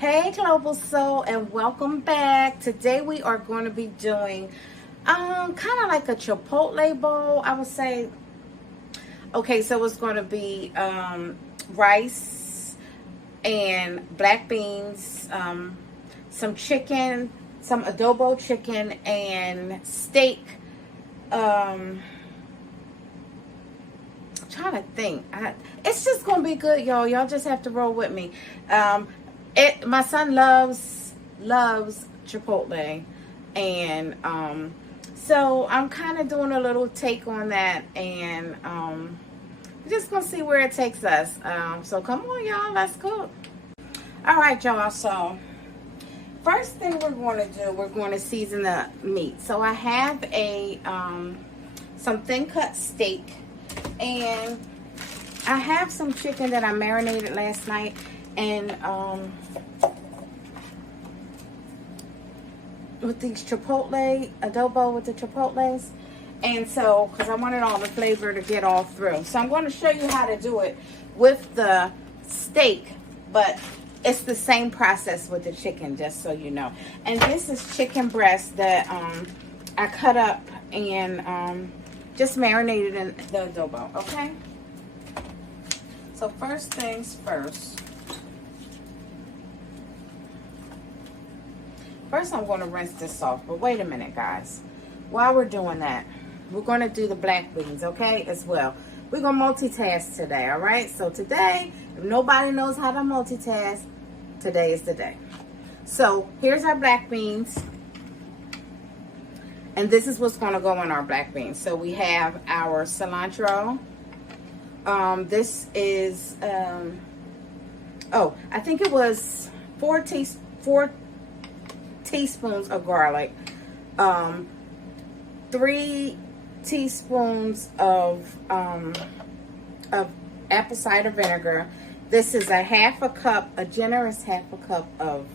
Hey Global Soul, and welcome back. Today we are going to be doing kind of like a Chipotle bowl, I would say. Okay, so it's going to be rice and black beans, some chicken, some adobo chicken, and steak. Trying to think. It's just gonna be good, y'all. Y'all just have to roll with me. My son loves Chipotle, and so I'm kind of doing a little take on that, and we're just gonna see where it takes us. So come on, y'all, let's go. All right, y'all. So first thing we're going to do, we're going to season the meat. So I have a some thin cut steak. And I have some chicken that I marinated last night, and with these chipotle adobo with the chipotles, and so because I wanted all the flavor to get all through, so I'm going to show you how to do it with the steak, but it's the same process with the chicken, just so you know. And this is chicken breast that I cut up and just marinated in the adobo, okay? So first things first. First I'm going to rinse this off, but wait a minute, guys. While we're doing that, we're going to do the black beans, okay, as well. We're going to multitask today, all right? So today, if nobody knows how to multitask, today is the day. So here's our black beans. And this is what's going to go in our black beans. So we have our cilantro. This is, I think it was 4 teaspoons of garlic. 3 teaspoons of apple cider vinegar. This is a generous half a cup of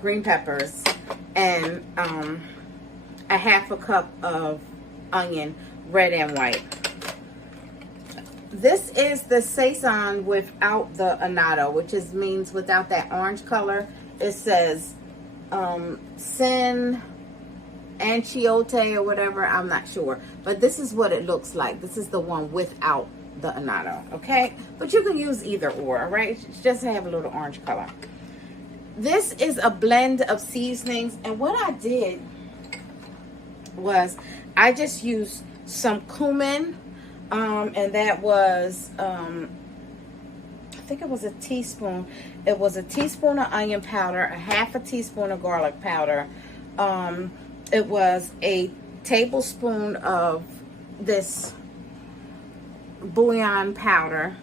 green peppers, and a half a cup of onion, red and white. This is the Saison without the annatto, which means without that orange color. It says sin Anchiote or whatever, I'm not sure. But this is what it looks like. This is the one without the annatto, okay? But you can use either or, all right? It's just to have a little orange color. This is a blend of seasonings, and what I did was I just used some cumin, and that was I think it was a teaspoon. It was a teaspoon of onion powder, a half a teaspoon of garlic powder. It was a tablespoon of this bouillon powder.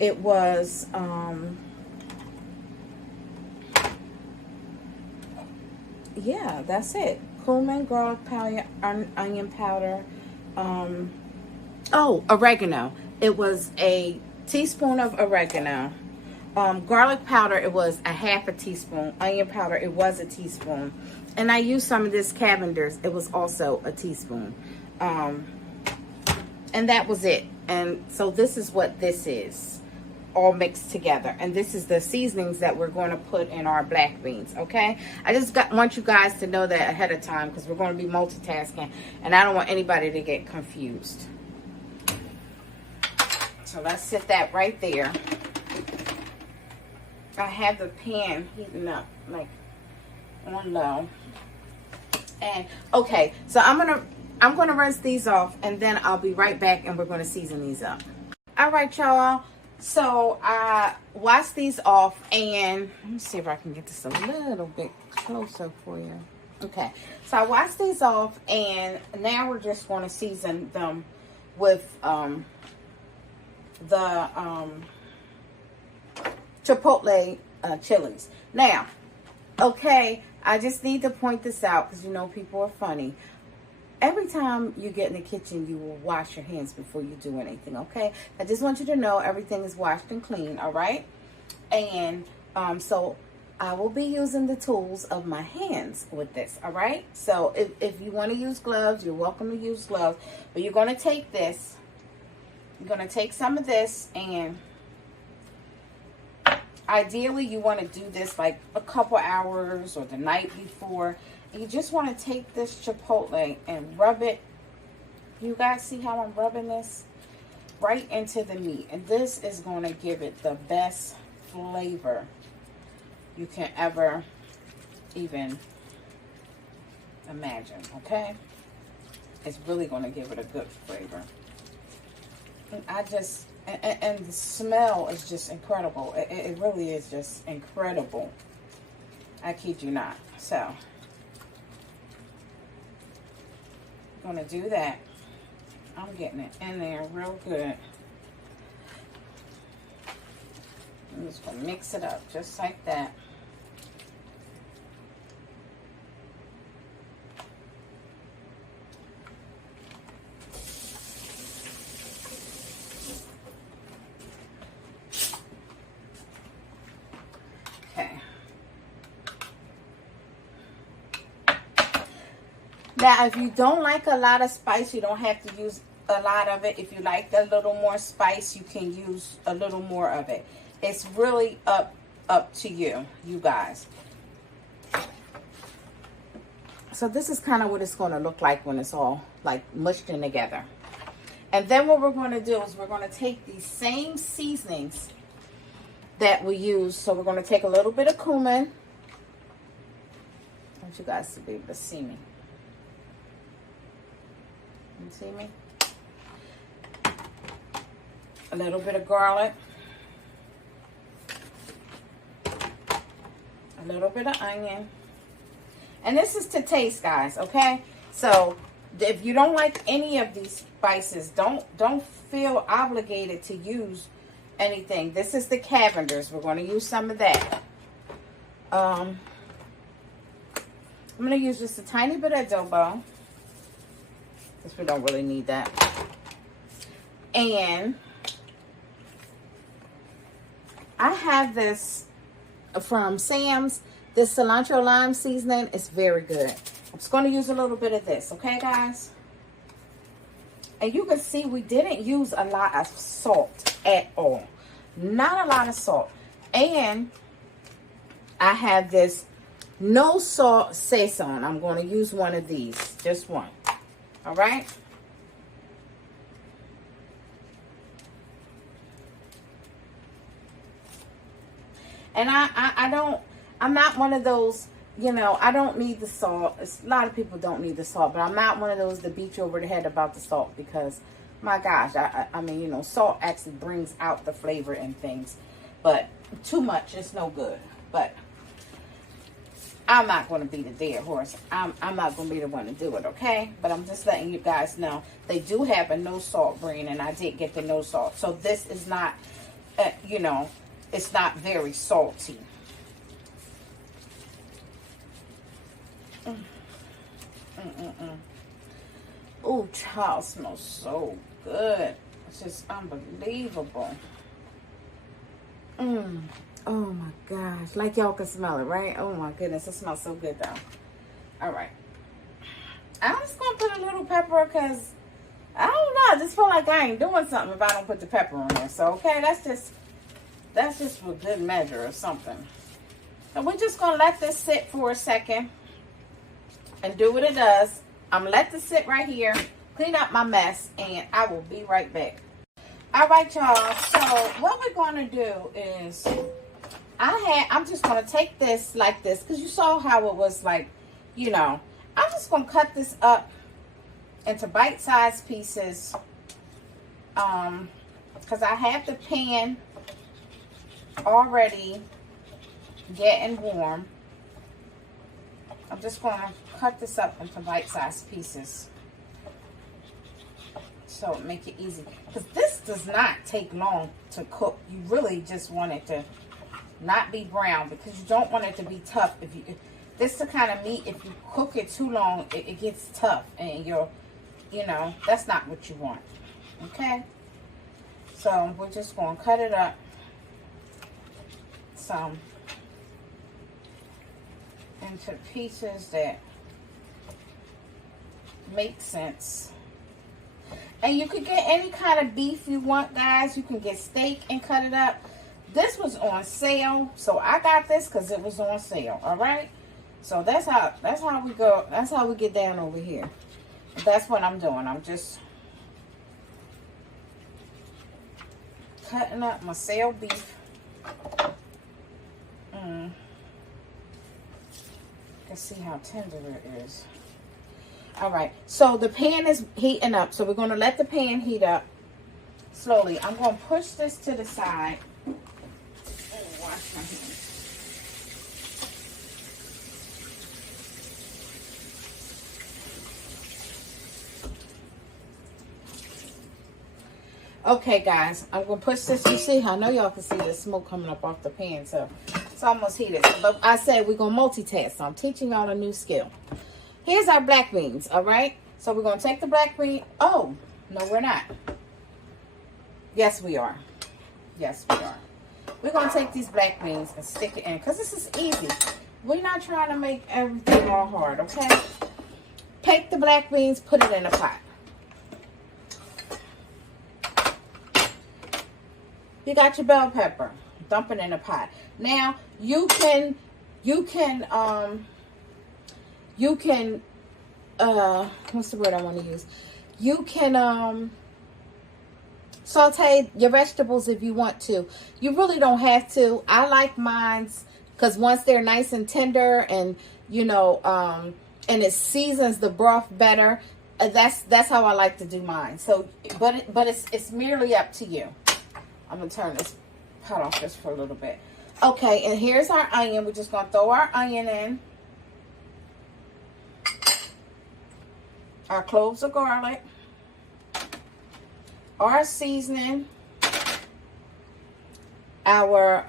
It was yeah, that's it. Cumin, garlic powder, onion powder. Oregano. It was a teaspoon of oregano. Garlic powder, it was a half a teaspoon. Onion powder, it was a teaspoon. And I used some of this Cavender's. It was also a teaspoon. And that was it. And so this is what this is, all mixed together. And this is the seasonings that we're going to put in our black beans, okay? I just want you guys to know that ahead of time, because we're going to be multitasking, and I don't want anybody to get confused. So let's set that right there. I have the pan heating up, like on low. And okay, so I'm gonna rinse these off, and then I'll be right back, and we're gonna season these up. All right, y'all. So I washed these off, and let me see if I can get this a little bit closer for you. Okay, so I washed these off, and now we're just going to season them with the Chipotle chilies. Now, okay, I just need to point this out because you know people are funny. Every time you get in the kitchen, you will wash your hands before you do anything, okay? I just want you to know everything is washed and clean, all right? And so I will be using the tools of my hands with this, all right? So if you want to use gloves, you're welcome to use gloves. But you're going to take this. You're going to take some of this and ideally you want to do this like a couple hours or the night before. And you just want to take this Chipotle and rub it. You guys see how I'm rubbing this? Right into the meat. And this is going to give it the best flavor you can ever even imagine, okay? It's really going to give it a good flavor. And and the smell is just incredible. It really is just incredible. I kid you not. So, I'm going to do that. I'm getting it in there real good. I'm just going to mix it up just like that. Now, if you don't like a lot of spice, you don't have to use a lot of it. If you like a little more spice, you can use a little more of it. It's really up to you, you guys. So this is kind of what it's going to look like when it's all like mushed in together. And then what we're going to do is we're going to take these same seasonings that we use. So we're going to take a little bit of cumin. I want you guys to be able to see me. You see me? A little bit of garlic. A little bit of onion. And this is to taste, guys, okay? So if you don't like any of these spices, don't feel obligated to use anything. This is the Cavender's. We're going to use some of that. I'm going to use just a tiny bit of adobo. We don't really need that. And I have this from Sam's. This cilantro lime seasoning is very good. I'm just going to use a little bit of this, okay, guys? And you can see we didn't use a lot of salt at all. Not a lot of salt. And I have this no salt Saison. I'm going to use one of these, just one. All right. And I'm not one of those, you know, I don't need the salt. A lot of people don't need the salt, but I'm not one of those that beat you over the head about the salt because, my gosh, I mean, you know, salt actually brings out the flavor in things, but too much is no good. But I'm not going to be the dead horse. I'm not going to be the one to do it, okay? But I'm just letting you guys know. They do have a no salt brand, and I did get the no salt. So this is not, you know, it's not very salty. Oh, child, smells so good. It's just unbelievable. Oh my gosh. Like y'all can smell it, right? Oh my goodness. It smells so good though. All right. I'm just going to put a little pepper because I don't know. I just feel like I ain't doing something if I don't put the pepper on there. So, okay, that's just for good measure or something. So we're just going to let this sit for a second and do what it does. I'm going to let this sit right here, clean up my mess, and I will be right back. All right, y'all. So what we're going to do is I'm just going to take this like this because you saw how it was like, you know. I'm just going to cut this up into bite-sized pieces because I have the pan already getting warm. I'm just going to cut this up into bite-sized pieces so make it easy, because this does not take long to cook. You really just want it to not be brown because you don't want it to be tough. This is the kind of meat, if you cook it too long, it gets tough and you know, that's not what you want. Okay, so we're just going to cut it up some into pieces that make sense. And you could get any kind of beef you want, guys. You can get steak and cut it up. this was on sale, so I got this because it was on sale. All right, so that's how we go. That's how we get down over here. That's what I'm doing. I'm just cutting up my sale beef. You can see how tender it is. All right, so the pan is heating up, so we're going to let the pan heat up slowly. I'm going to push this to the side. Oh, wash my hands. Okay, guys, I'm going to push this. You see, I know y'all can see the smoke coming up off the pan, so it's almost heated. But I said we're going to multitask, so I'm teaching y'all a new skill. Here's our black beans, all right? So we're going to take the black bean. Oh, no, we're not. Yes, we are. Yes, we are. We're going to take these black beans and stick it in, because this is easy. We're not trying to make everything all hard, okay? Take the black beans, put it in a pot. You got your bell pepper. Dump it in a pot. Now, you can, what's the word I want to use? You can, saute your vegetables if you want to. You really don't have to. I like mine's because once they're nice and tender and, you know, and it seasons the broth better, that's how I like to do mine. So, but it's merely up to you. I'm going to turn this pot off just for a little bit. Okay, and here's our onion. We're just going to throw our onion in. Our cloves of garlic. Our seasoning. Our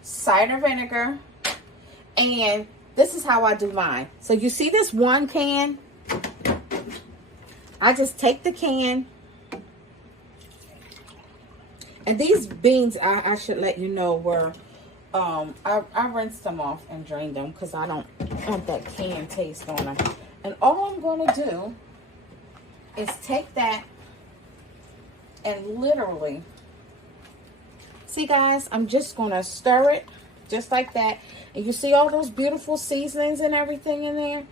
cider vinegar. And this is how I do mine. So you see this one can? I just take the can. And these beans, I should let you know, were, I rinsed them off and drained them because I don't want that canned taste on them. And all I'm going to do is take that and literally, see guys, I'm just going to stir it just like that. And you see all those beautiful seasonings and everything in there?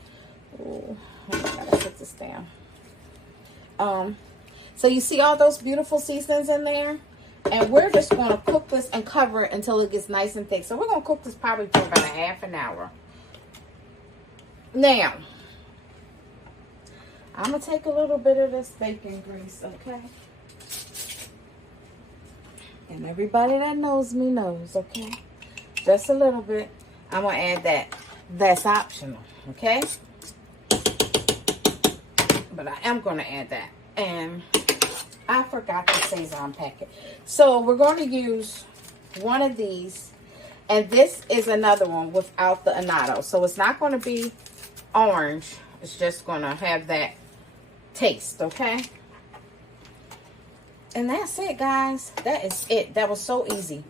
Ooh, I gotta put this down. So you see all those beautiful seasonings in there? And we're just going to cook this and cover it until it gets nice and thick. So we're going to cook this probably for about a half an hour. Now, I'm going to take a little bit of this bacon grease, okay? And everybody that knows me knows, okay? Just a little bit. I'm going to add that. That's optional, okay? But I am going to add that. And I forgot the Sazon packet. So we're going to use one of these. And this is another one without the annatto. So it's not going to be orange. It's just going to have that taste, okay? And that's it, guys. That is it. That was so easy.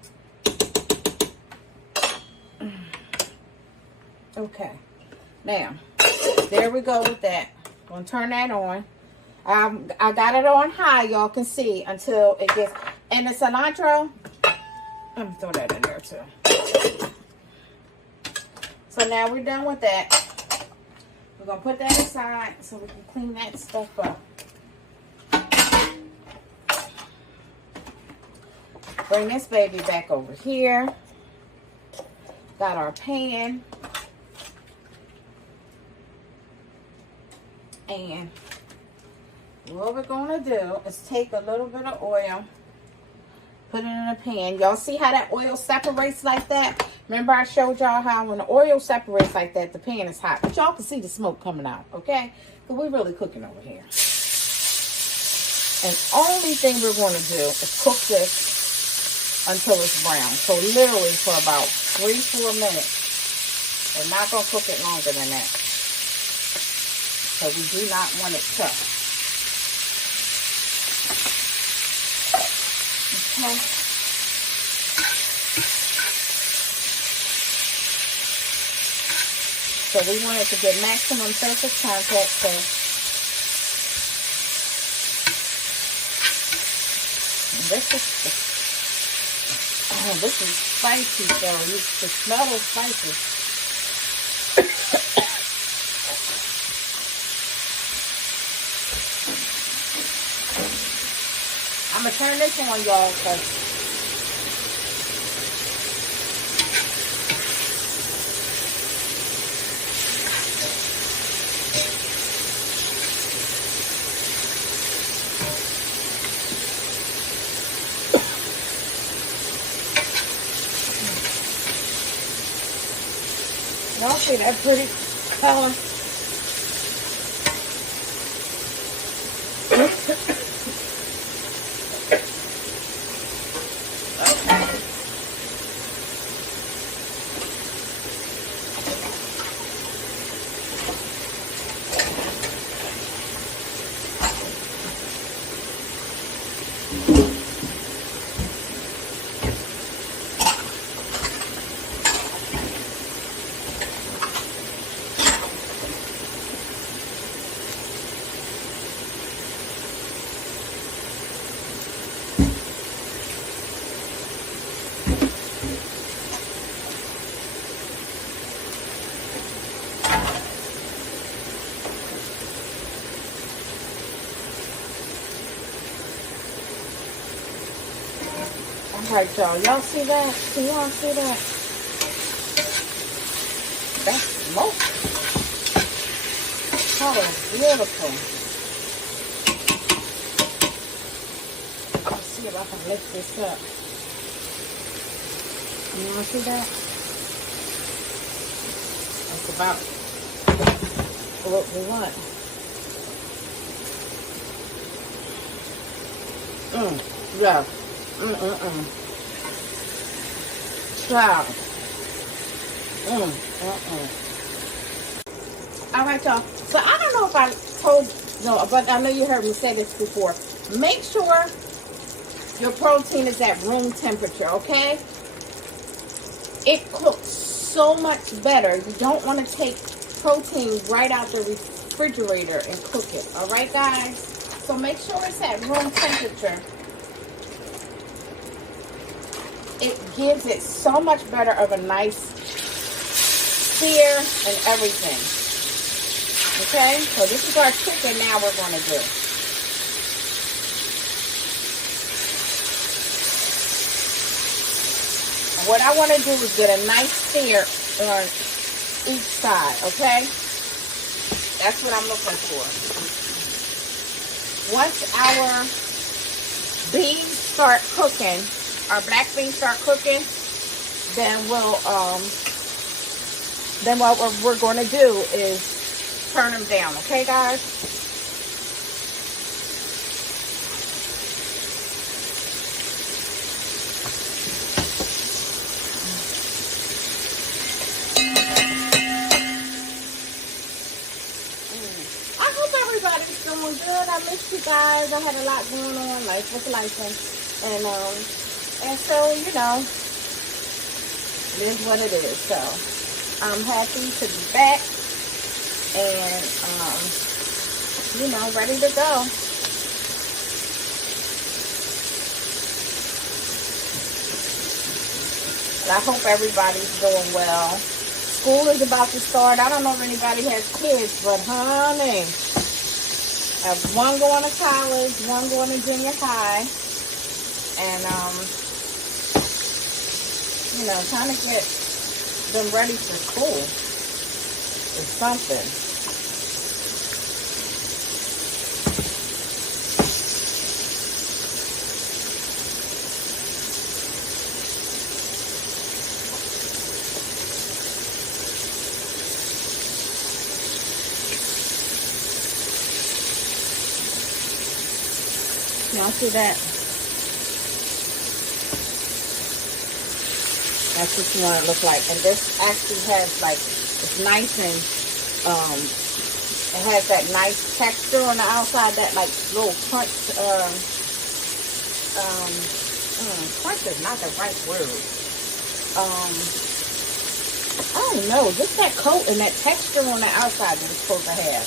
Okay. Now, there we go with that. Going to turn that on. I got it on high, y'all can see, until it gets, and the cilantro, let me throw that in there too. So now we're done with that. We're going to put that aside so we can clean that stuff up. Bring this baby back over here. Got our pan. And what we're going to do is take a little bit of oil, put it in a pan. Y'all see how that oil separates like that? Remember I showed y'all how when the oil separates like that, the pan is hot. But y'all can see the smoke coming out, okay? Because we're really cooking over here. And only thing we're going to do is cook this until it's brown. So literally for about 3-4 minutes. We're not going to cook it longer than that. So we do not want it tough. Okay. So we want it to get maximum surface contact. So this is Oh, this is spicy, so you can smell those spices. I'm gonna turn this on, y'all, because y'all see that pretty color? Alright, y'all see that? Can y'all see that? That's smoke. Color is beautiful. Let's see if I can lift this up. You want to see that? That's about what we want. Yeah. Wow. All right, y'all. So I don't know if I told no, but I know you heard me say this before. Make sure your protein is at room temperature, okay? It cooks so much better. You don't want to take protein right out the refrigerator and cook it. All right, guys? So make sure it's at room temperature. It gives it so much better of a nice sear and everything. Okay, so this is our chicken now we're going to do. And what I want to do is get a nice sear on each side, okay? That's what I'm looking for. Once our beans start cooking, our black beans start cooking, then what we're going to do is turn them down, okay, guys? I hope everybody's doing good. I missed you guys. I had a lot going on, life was life, and so, you know, it is what it is. So, I'm happy to be back and, you know, ready to go. And I hope everybody's doing well. School is about to start. I don't know if anybody has kids, but honey, I have one going to college, one going to junior high, and, you know, trying to get them ready for school is something. Y'all see that? That's what you want it to look like. And this actually has like, it's nice and, it has that nice texture on the outside, that like little crunch, crunch is not the right word. I don't know, just that coat and that texture on the outside that it's supposed to have.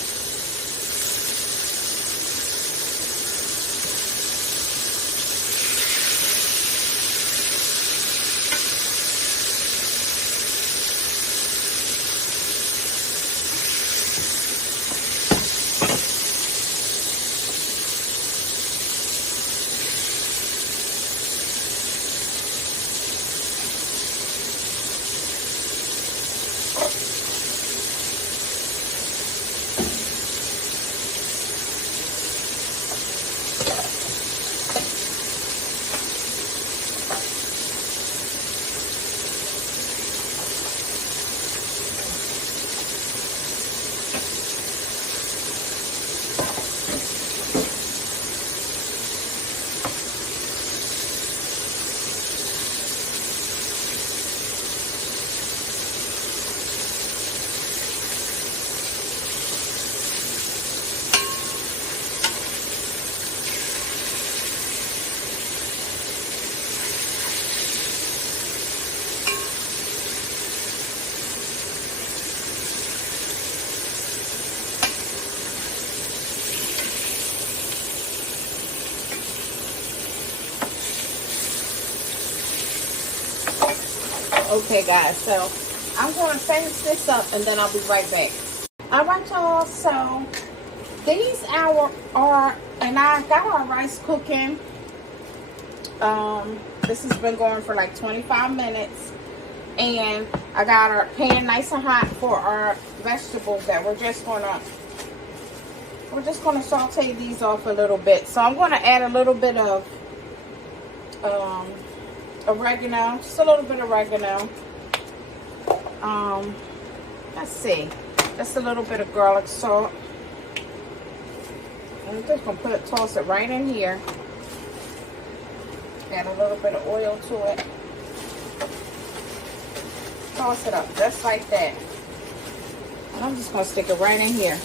Okay, guys, so I'm going to finish this up and then I'll be right back. All right, y'all, so these are, and I got our rice cooking. This has been going for like 25 minutes. And I got our pan nice and hot for our vegetables that we're just gonna saute these off a little bit. So I'm gonna add a little bit of oregano, just a little bit of oregano. Let's see, just a little bit of garlic salt. I'm just gonna toss it right in here. Add a little bit of oil to it. Toss it up just like that. And I'm just gonna stick it right in here.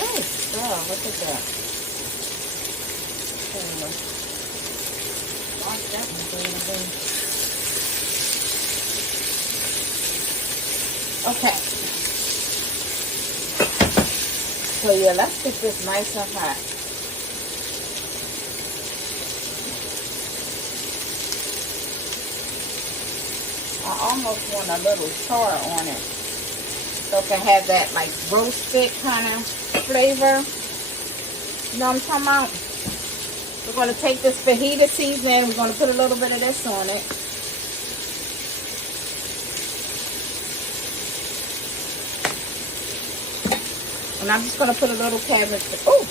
Oh, girl, look at that. Watch that one. Okay. So yeah, let's get this nice and hot. I almost want a little char on it, so it can have that like roasted kind of flavor. You know what I'm talking about? We're going to take this fajita seasoning. We're going to put a little bit of this on it. And I'm just going to put a little cabbage. Oh!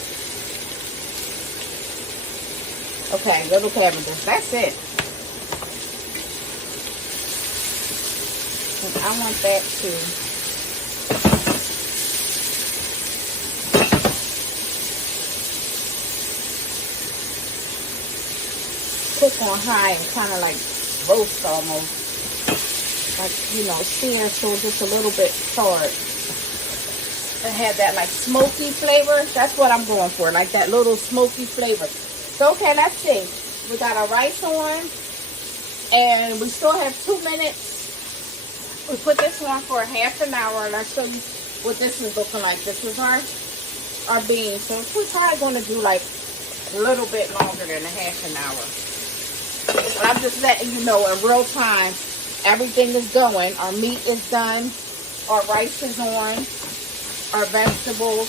Okay, little cabbages. That's it. And I want that to cook on high and kind of like roast almost. Like, you know, sear so just a little bit charred. And have that like smoky flavor. That's what I'm going for, like that little smoky flavor. So okay, let's see. We got our rice on, and we still have 2 minutes. We put this on for a half an hour, and I'll show you what this is looking like. This is our beans. So we're probably going to do like a little bit longer than a half an hour. But I'm just letting you know in real time, everything is going. Our meat is done. Our rice is on. Our vegetables,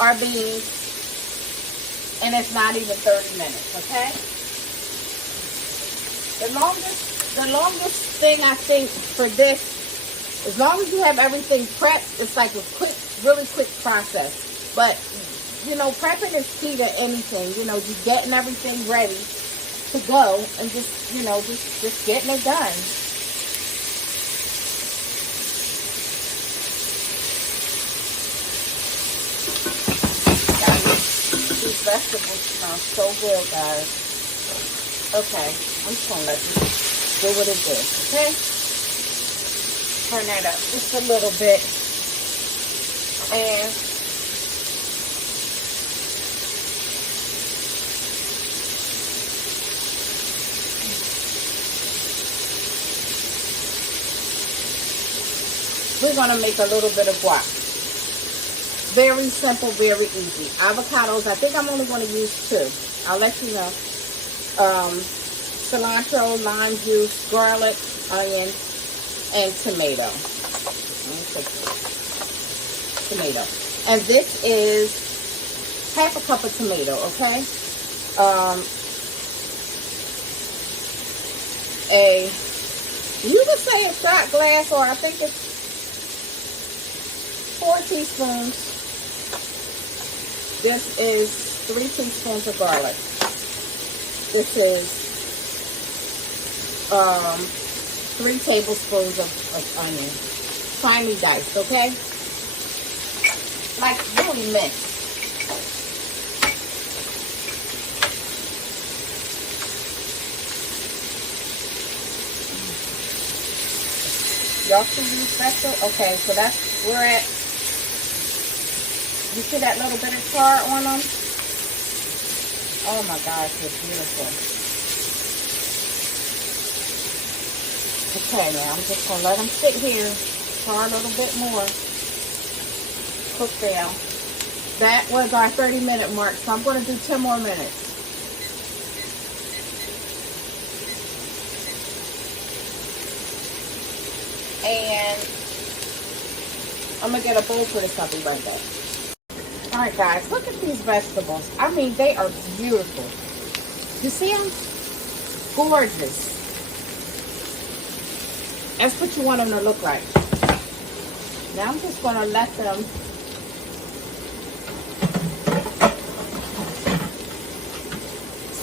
our beans, and it's not even 30 minutes, okay? The longest thing I think for this, as long as you have everything prepped, it's like a quick, really quick process. But, you know, prepping is key to anything. You know, you're getting everything ready to go and just, you know, just getting it done. These vegetables smell so good, guys. Okay, I'm just gonna let this do what it does, okay? Turn that up just a little bit. And we're gonna make a little bit of guac. Very simple, very easy. Avocados, I think I'm only going to use 2. I'll let you know. Cilantro, lime juice, garlic, onion, and tomato. Tomato. And this is half a cup of tomato, okay? You could say a shot glass, or I think it's 4 teaspoons. This is 3 teaspoons of garlic. This is 3 tablespoons of onion. Finely diced, okay? Like really mixed. Y'all see these special? Okay, so that's where at. You see that little bit of char on them? Oh my gosh, it's beautiful. Okay, now I'm just going to let them sit here. Char a little bit more. cook down. That was our 30-minute mark, so I'm going to do 10 more minutes. And I'm going to get a bowl for this. I'll be right back. Alright guys, look at these vegetables. I mean, they are beautiful. You see them? Gorgeous. That's what you want them to look like. Now I'm just going to let them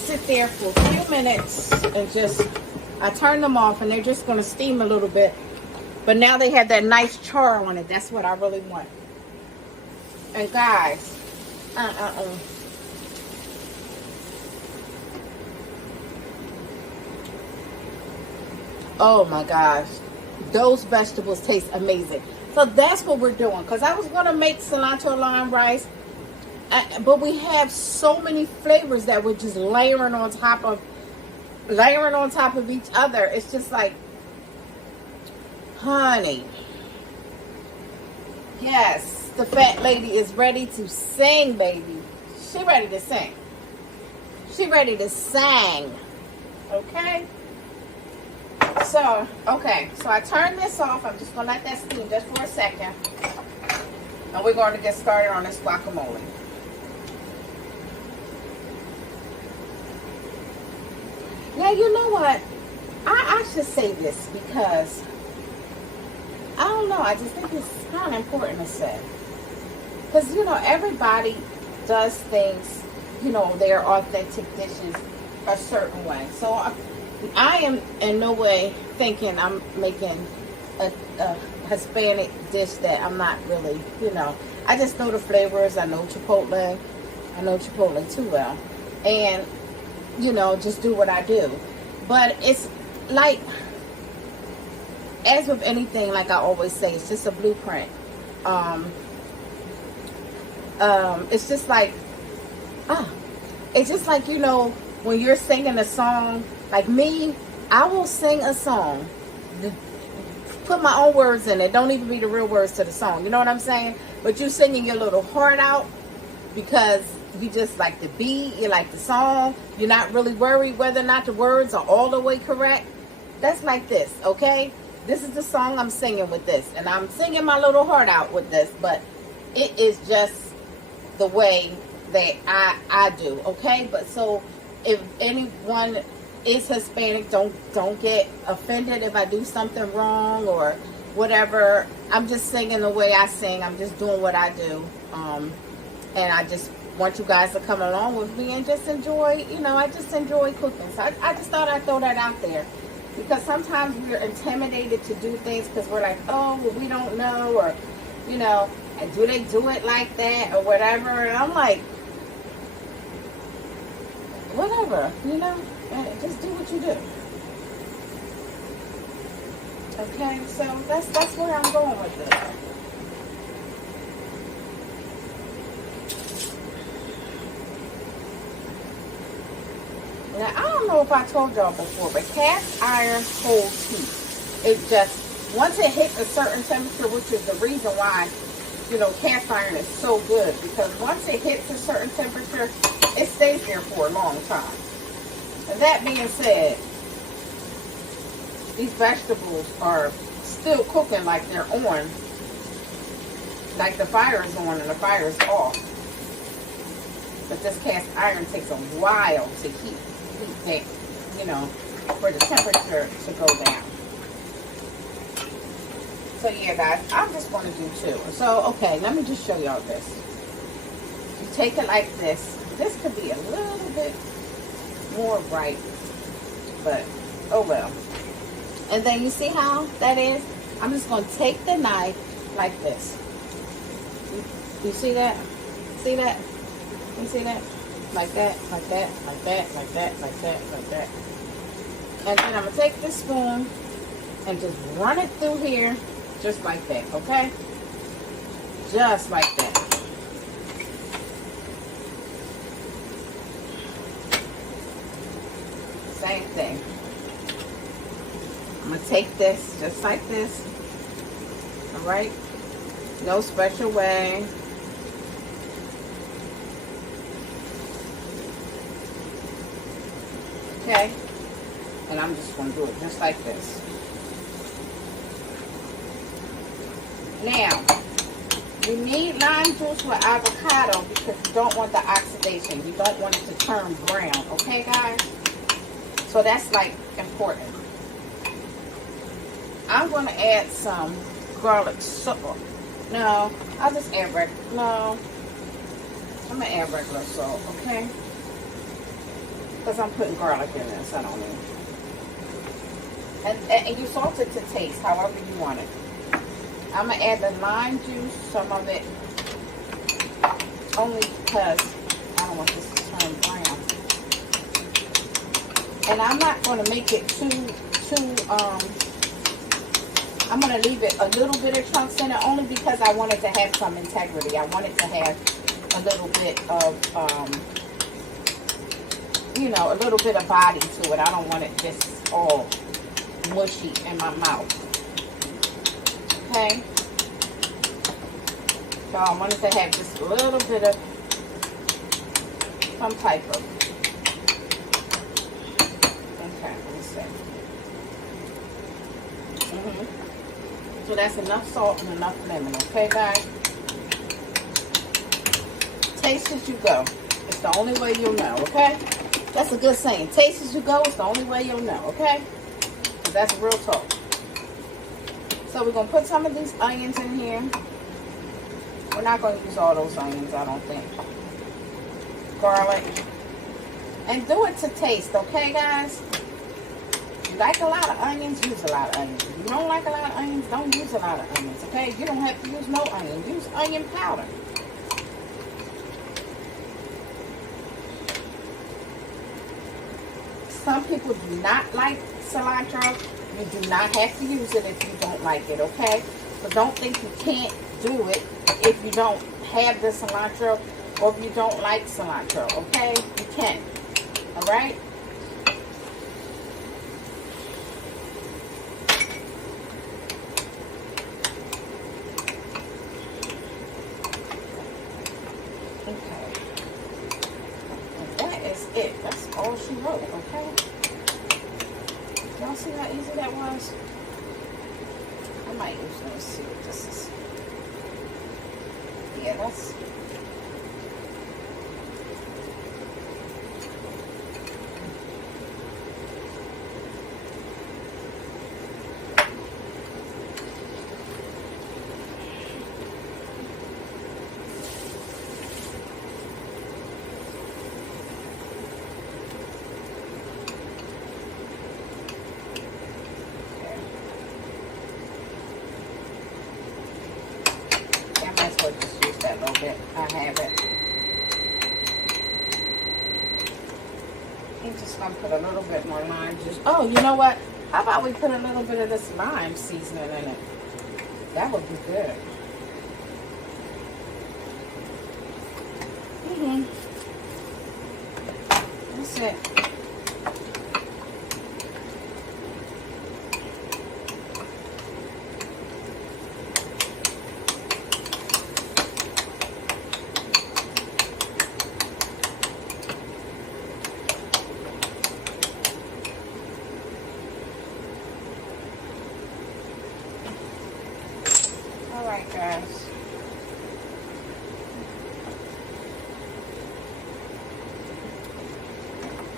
sit there for a few minutes and just, I turn them off and they're just going to steam a little bit. But now they have that nice char on it. That's what I really want. And guys, oh my gosh, those vegetables taste amazing. So that's what we're doing. Because I was going to make cilantro lime rice, but we have so many flavors that we're just layering on top of each other. It's just like, honey, yes, the fat lady is ready to sing, baby. She ready to sing. She ready to sing. Okay? So, okay. So I turn this off. I'm just going to let that steam just for a second. And we're going to get started on this guacamole. Now, you know what? I should say this because I don't know. I just think it's kind of important to say. Because, you know, everybody does things, you know, their authentic dishes a certain way. So I am in no way thinking I'm making a Hispanic dish that I'm not really, you know. I just know the flavors. I know Chipotle. I know Chipotle too well. And, you know, just do what I do. But it's like, as with anything, like I always say, it's just a blueprint. It's just like, it's just like, you know, when you're singing a song, like me, I will sing a song, put my own words in it. Don't even be the real words to the song. You know what I'm saying? But you singing your little heart out because you just like the beat, you like the song. You're not really worried whether or not the words are all the way correct. That's like this, okay? This is the song I'm singing with this. And I'm singing my little heart out with this. But it is just the way that I do, okay? But so if anyone is Hispanic, don't get offended if I do something wrong or whatever. I'm just singing the way I sing. I'm just doing what I do. And I just want you guys to come along with me and just enjoy, you know, I just enjoy cooking. So I just thought I'd throw that out there. Because sometimes we're intimidated to do things because we're like, oh, well, we don't know, or, you know, and do they do it like that or whatever? And I'm like, whatever, you know, just do what you do. Okay, so that's where I'm going with this. Now, I don't know if I told y'all before, but cast iron holds heat. It just, once it hits a certain temperature, which is the reason why, you know, cast iron is so good, because once it hits a certain temperature, it stays there for a long time. And that being said, these vegetables are still cooking like they're on, like the fire is on and the fire is off. But this cast iron takes a while to heat that, you know, for the temperature to go down. So yeah, guys, I'm just going to do two. So, okay, let me just show y'all this. You take it like this. This could be a little bit more bright, but oh well. And then you see how that is? I'm just going to take the knife like this. You see that? See that? You see that? Like that, like that, like that, like that, like that, like that. And then I'm going to take this spoon and just run it through here just like that, okay? Just like that. Same thing. I'm going to take this just like this. All right? No special way. Okay? And I'm just going to do it just like this. Now, you need lime juice with avocado because you don't want the oxidation. You don't want it to turn brown. Okay, guys? So that's like important. I'm going to add some garlic salt. No, I'll just add regular. No, I'm going to add regular salt, okay? Because I'm putting garlic in this. I don't know. And you salt it to taste, however you want it. I'm going to add the lime juice, some of it, only because I don't want this to turn brown. And I'm not going to make it I'm going to leave it a little bit of chunks in it only because I want it to have some integrity. I want it to have a little bit of, you know, a little bit of body to it. I don't want it just all mushy in my mouth. Okay? So I want it to have just a little bit of some type of, okay, let me see. So that's enough salt and enough lemon, okay, guys? Taste as you go. It's the only way you'll know, okay? That's a good saying. Taste as you go. It's the only way you'll know, okay? Because that's real talk. So we're going to put some of these onions in here. We're not going to use all those onions, I don't think. Garlic. And do it to taste, okay, guys? If you like a lot of onions, use a lot of onions. If you don't like a lot of onions, don't use a lot of onions, okay? You don't have to use no onion. Use onion powder. Some people do not like cilantro. You do not have to use it if you don't like it, okay? But don't think you can't do it if you don't have the cilantro or if you don't like cilantro, okay? You can, all right? Okay. And that is it. That's all she wrote, okay? Y'all see how easy that was? I might use, let me see what this is. Yeah, that's... just use that little bit. I have it. I'm just going to put a little bit more lime juice. Oh, you know what? How about we put a little bit of this lime seasoning in it? That would be good. That's it. Alright, guys.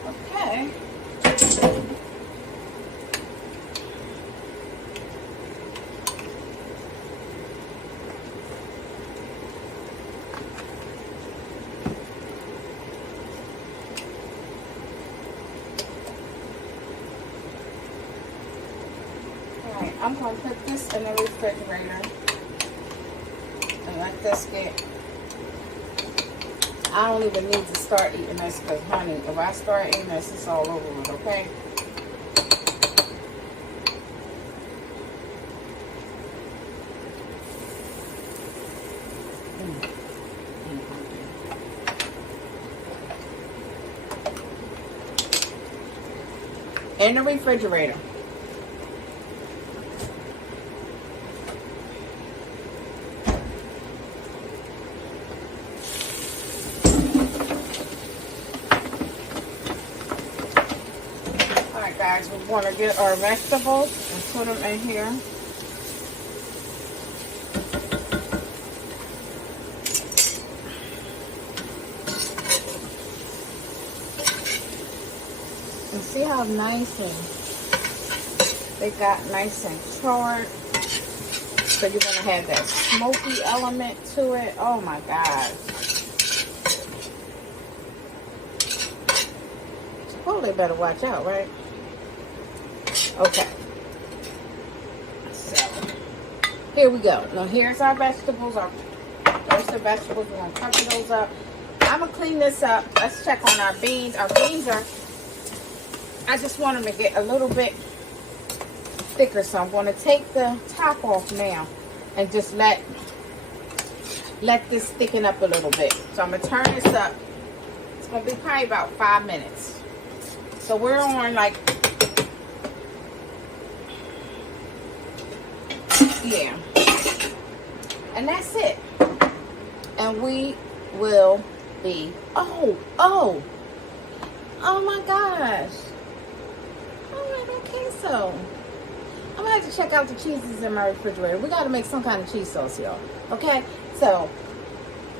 Okay. Alright, I'm going to put this in the refrigerator. And let this get, I don't even need to start eating this because, honey, if I start eating this, it's all over with, okay? In the refrigerator. guys, we want to get our vegetables and put them in here. And see how nice and they got nice and charred. So you're going to have that smoky element to it. Oh my God. Chipotle better watch out, right? Okay. So, here we go. Now here's our vegetables. There's the vegetables. We're going to cover those up. I'm going to clean this up. Let's check on our beans. Our beans are, I just want them to get a little bit thicker, so I'm going to take the top off now and just let this thicken up a little bit. So I'm going to turn this up. It's going to be probably about 5 minutes. So we're on like, yeah, and that's it. And we will be, oh my gosh, okay, so I'm gonna have to check out the cheeses in my refrigerator. We gotta make some kind of cheese sauce, y'all. Okay, so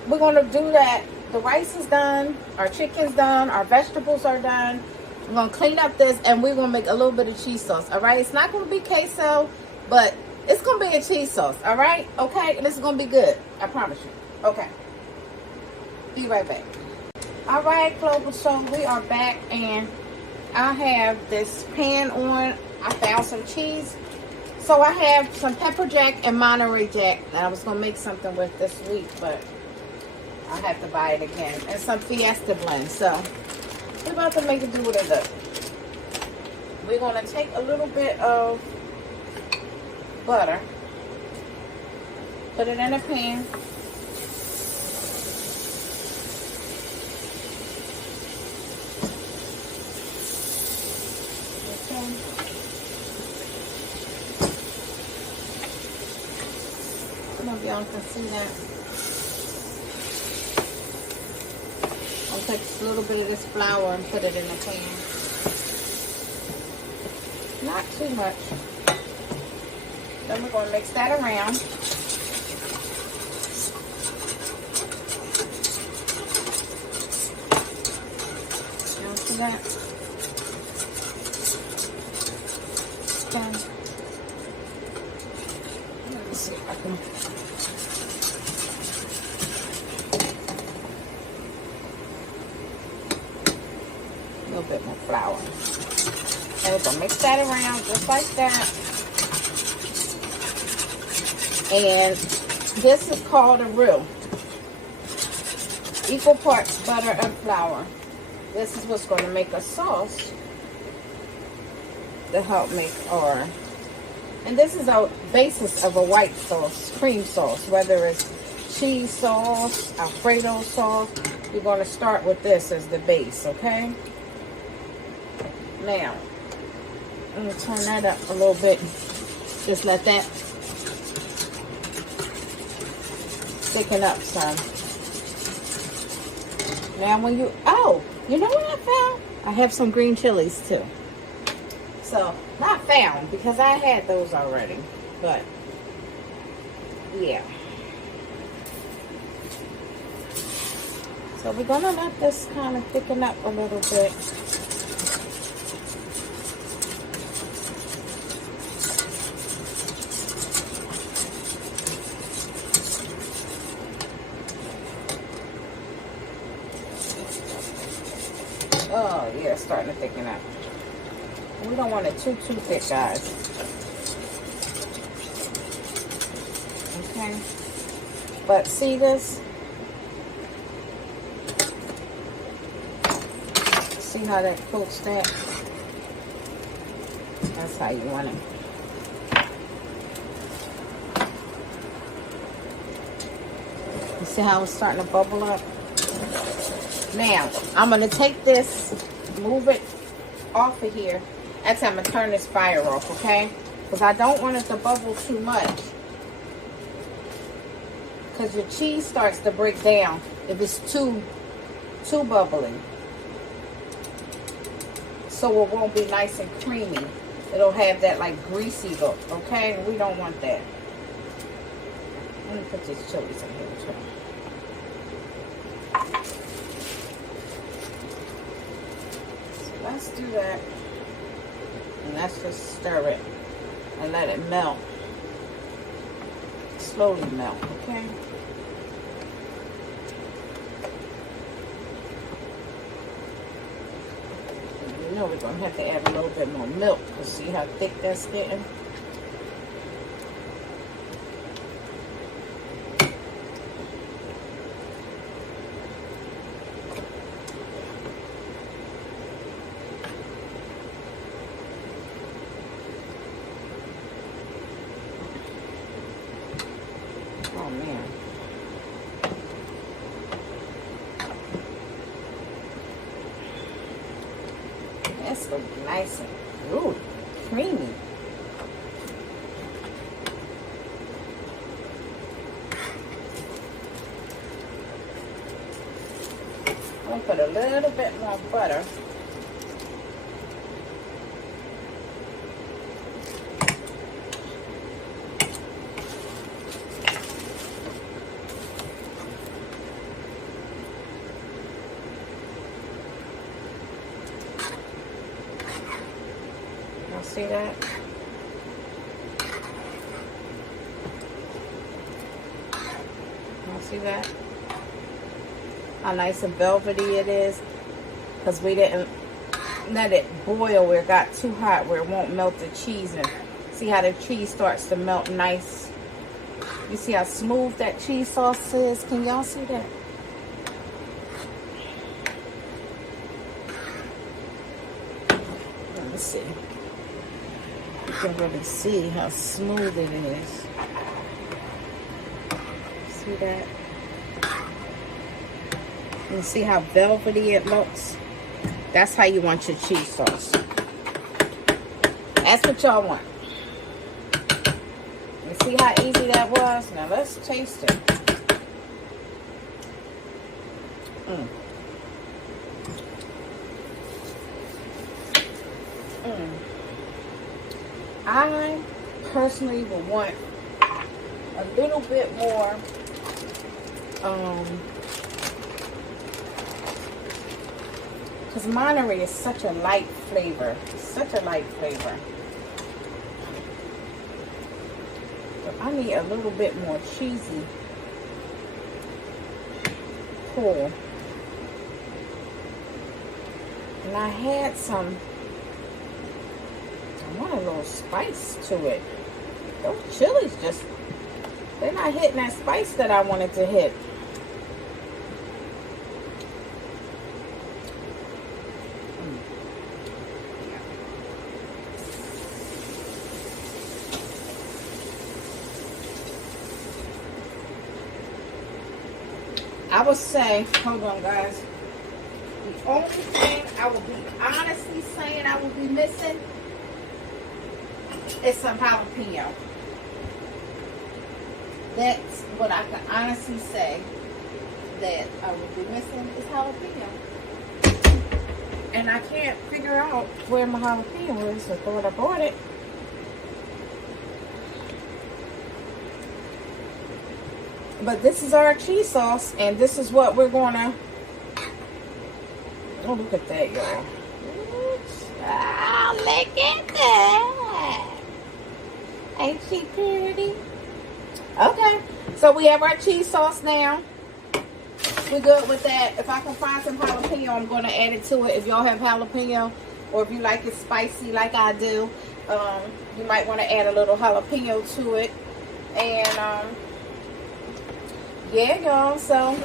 we're gonna do that. The rice is done, our chicken's done, our vegetables are done. We're gonna clean up this and we're gonna make a little bit of cheese sauce. All right, it's not gonna be queso, but it's gonna be a cheese sauce. All right, okay, and this is gonna be good. I promise you. Okay, be right back. All right, Global, so we are back and I have this pan on. I found some cheese. So I have some pepper jack and Monterey Jack that I was going to make something with this week, but I have to buy it again. And some Fiesta blend. So we're about to make it do what it does. We're going to take a little bit of butter, put it in a pan. I don't know if y'all can see that. I'll take a little bit of this flour and put it in the pan. Not too much. Then we're going to mix that around. Y'all see that? Okay. Let's see if I can. A little bit more flour. And we're going to mix that around just like that. And this is called a roux. Equal parts butter and flour. This is what's going to make a sauce to help make our, and this is a basis of a white sauce, cream sauce, whether it's cheese sauce, Alfredo sauce. You're going to start with this as the base, okay? Now, I'm going to turn that up a little bit. Just let that thicken up some. Now when you, oh, you know what I found? I have some green chilies too. So, not found because I had those already. But, yeah. So we're going to let this kind of thicken up a little bit. Oh, yeah, it's starting to thicken up. We don't want it too thick, guys. Okay. But see this? See how that coats that? That's how you want it. You see how it's starting to bubble up? Now, I'm going to take this, move it off of here. Actually, I'm going to turn this fire off, okay? Because I don't want it to bubble too much. Because your cheese starts to break down if it's too bubbly. so it won't be nice and creamy. It'll have that like greasy look, okay? And we don't want that. Let me put these chilies in here too. So let's do that. And let's just stir it and let it melt. Slowly melt, okay? You know we're going to have to add a little bit more milk to see how thick that's getting. Oh man. That's so nice and ooh, creamy. I'm gonna put a little bit more butter. See that? You see that? How nice and velvety it is. Because we didn't let it boil where it got too hot where it won't melt the cheese. And see how the cheese starts to melt nice. You see how smooth that cheese sauce is? Can y'all see that? Let me see. You can really see how smooth it is. See that? You see how velvety it looks? That's how you want your cheese sauce. That's what y'all want. You see how easy that was? Now let's taste it. I personally would want a little bit more because Monterey is such a light flavor. It's such a light flavor. But I need a little bit more cheesy pull. And I had some, I want a little spice to it. Those chilies just, they're not hitting that spice that I wanted to hit. I would say, hold on guys, the only thing I will be honestly saying I will be missing is some jalapeno. That's what I can honestly say that I will be missing is jalapeno. And I can't figure out where my jalapeno is. I thought I bought it. But this is our cheese sauce, and this is what we're gonna. Oh, look at that, y'all! Oh, look at that! Ain't she pretty? Okay, so we have our cheese sauce now. We're good with that. If I can find some jalapeno, I'm gonna add it to it. If y'all have jalapeno, or if you like it spicy like I do, you might want to add a little jalapeno to it, and yeah, y'all, so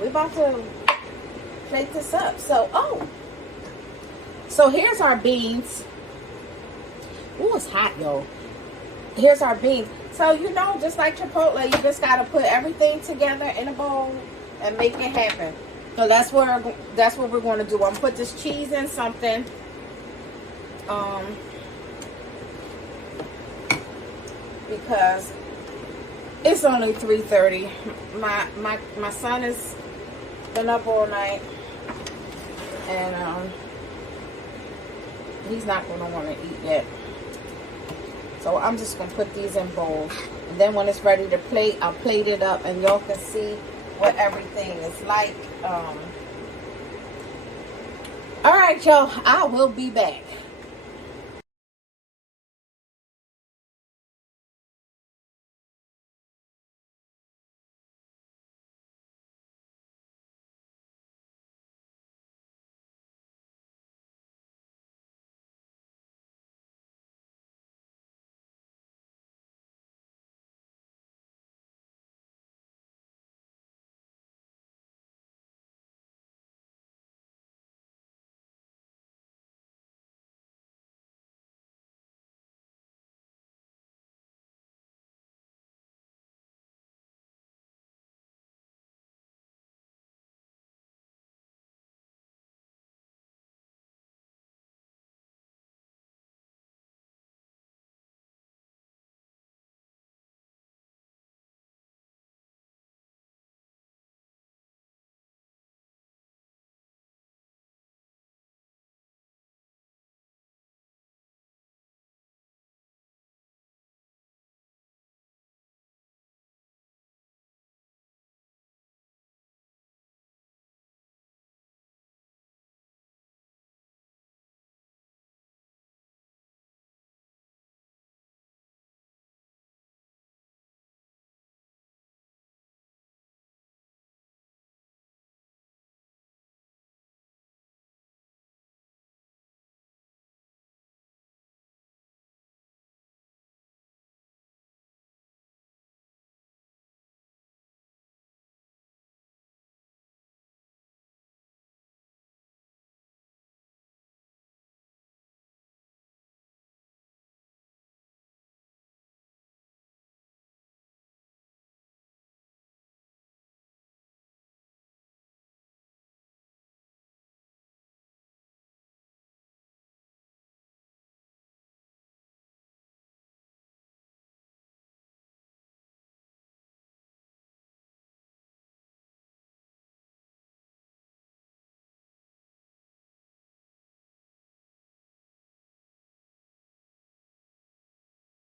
we're about to plate this up. So, so here's our beans. Ooh, it's hot, y'all. Here's our beans. So, you know, just like Chipotle, you just got to put everything together in a bowl and make it happen. So that's what we're going to do. I'm going to put this cheese in something. Because it's only 3:30. My son has been up all night, and he's not going to want to eat yet. So I'm just going to put these in bowls. And then when it's ready to plate, I'll plate it up and y'all can see what everything is like. All right, y'all. I will be back.